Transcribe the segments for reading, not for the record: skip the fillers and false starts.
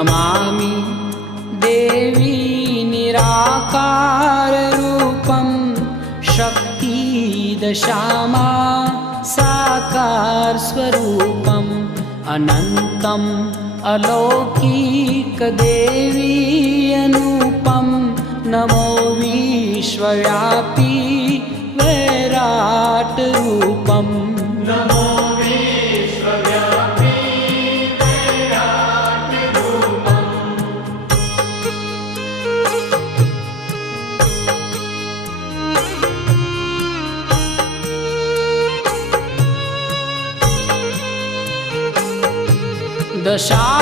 नमामि देवी निराकाररूपं शक्तिदशामा साकारस्वरूपम् अनन्तम् अलौकिकदेवी अनूपं नमो विश्वव्यापी वैराटरूपम् नमो विश्वव्यापी वैराटरूपम्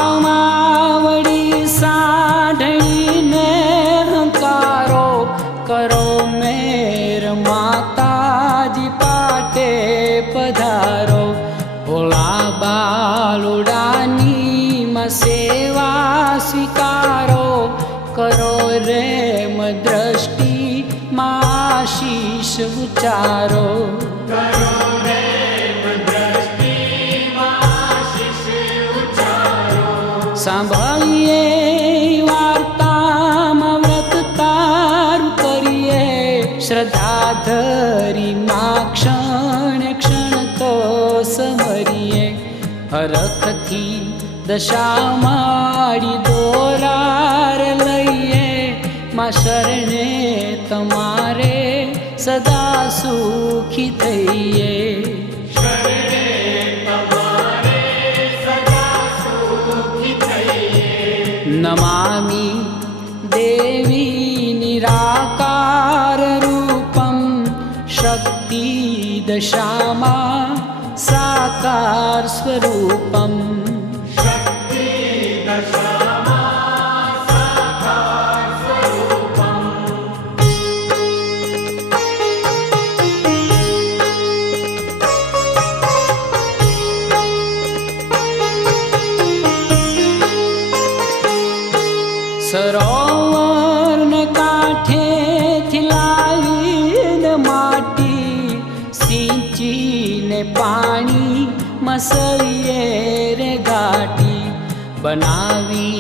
दशामावड़ी साढ़ीने हंकारो करो मेर माताजी पाटे पधारो भोला बालुडानी में सेवा स्वीकारो करो रे दृष्टि माशीष उचारो करो सांभळीए वार्तामां व्रत तारू करीए श्रद्धा धरी मां क्षण क्षण तो समरीए हरखथी दशामाड़ी दोरार लईए मां शरणे तमारे सदा सुखी थईए नमामि देवी निराकाररूपं शक्तिदशामा साकारस्वरूपम् शक्तिदशामा साकारस्वरूपम् सरोवर ने काठे थिलावीने माटी सींची ने पानी मसलिए रे घाटी बनावी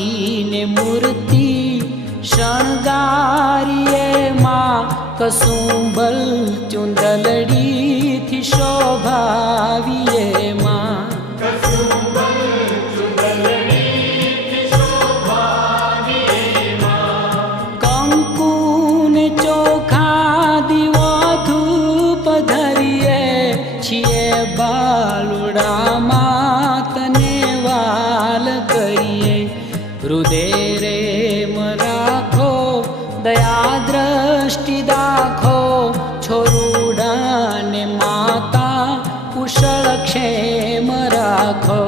ने मूर्ति शणगारिए मां कसुंबल चुंदलड़ी थी शोभाविए मां मातने वाल करिए हृदय रे मराखो दया दृष्टि दाखो छोरुडा ने माता कुशल क्षेम राखो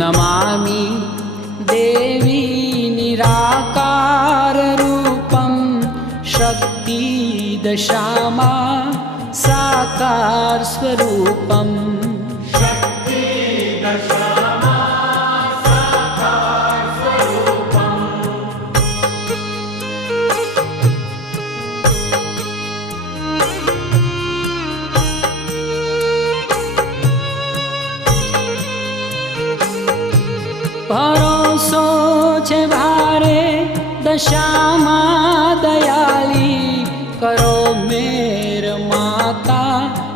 नमामि देवी निराकाररूपं शक्तिदशामा साकारस्वरूपम् शक्तिदशामा साकारस्वरूपम् भरोसो छे भारे दशामा दयाली करो मेर माता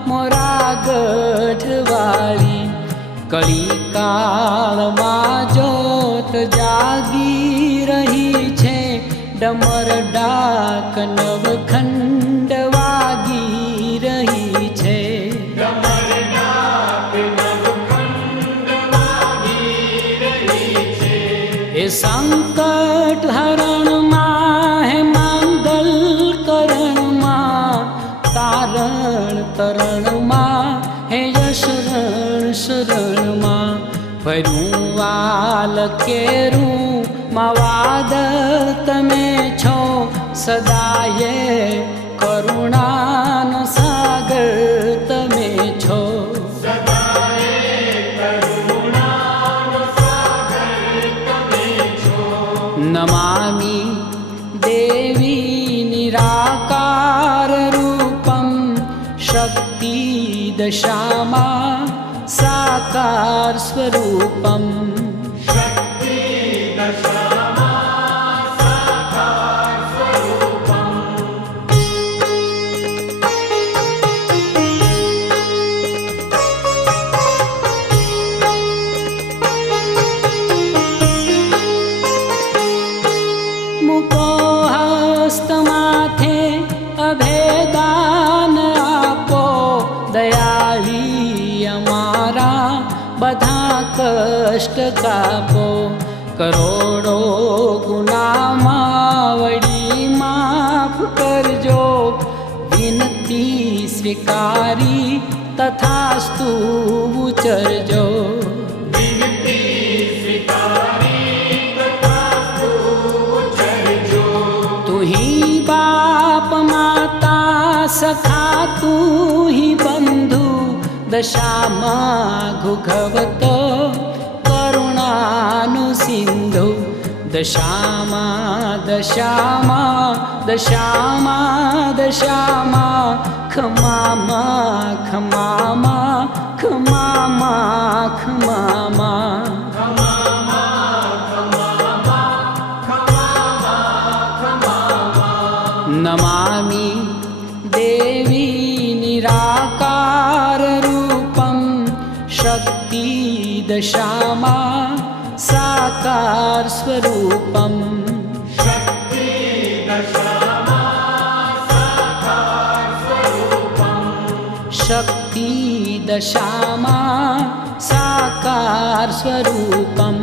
मोरा गढ़वाली कली काल मां जोत जागी रही छे डमर डाक नवखंड वागी रही छे ए संकट हरण मां है मंगल करण मां तारण तरण मां है यशरण शरण मां फरूं वाल केरूं मां वादळ तमे छो सदाये करुणानो सागर तमे छो नमामि देवी निराकाररूपं शक्ति दशामा साकार स्वरूपम शक्ति दशामा साकार स्वरूपम मुको हस्तमाथे अभेदान आपो दयाली अमारा बधा कष्ट कापो करोड़ो गुनामा वड़ी माफ करजो विनती स्वीकारी तथास्तु उचरजो विनती स्वीकारी तथास्तु उचरजो तू ही बाप माता सखा तू ही बंधु दशामा घुघवत करुणानु सिंधु दशामा दशामा दशामा दशामा खमामा खमामा खमामा खमामा खमामा खमामा खमामा खमामा नमामि देवी निराकार रूपम शक्ति दशामा साकार स्वरूपम शक्ति दशामा साकार स्वरूपम शक्ति दशामा साकार स्वरूपम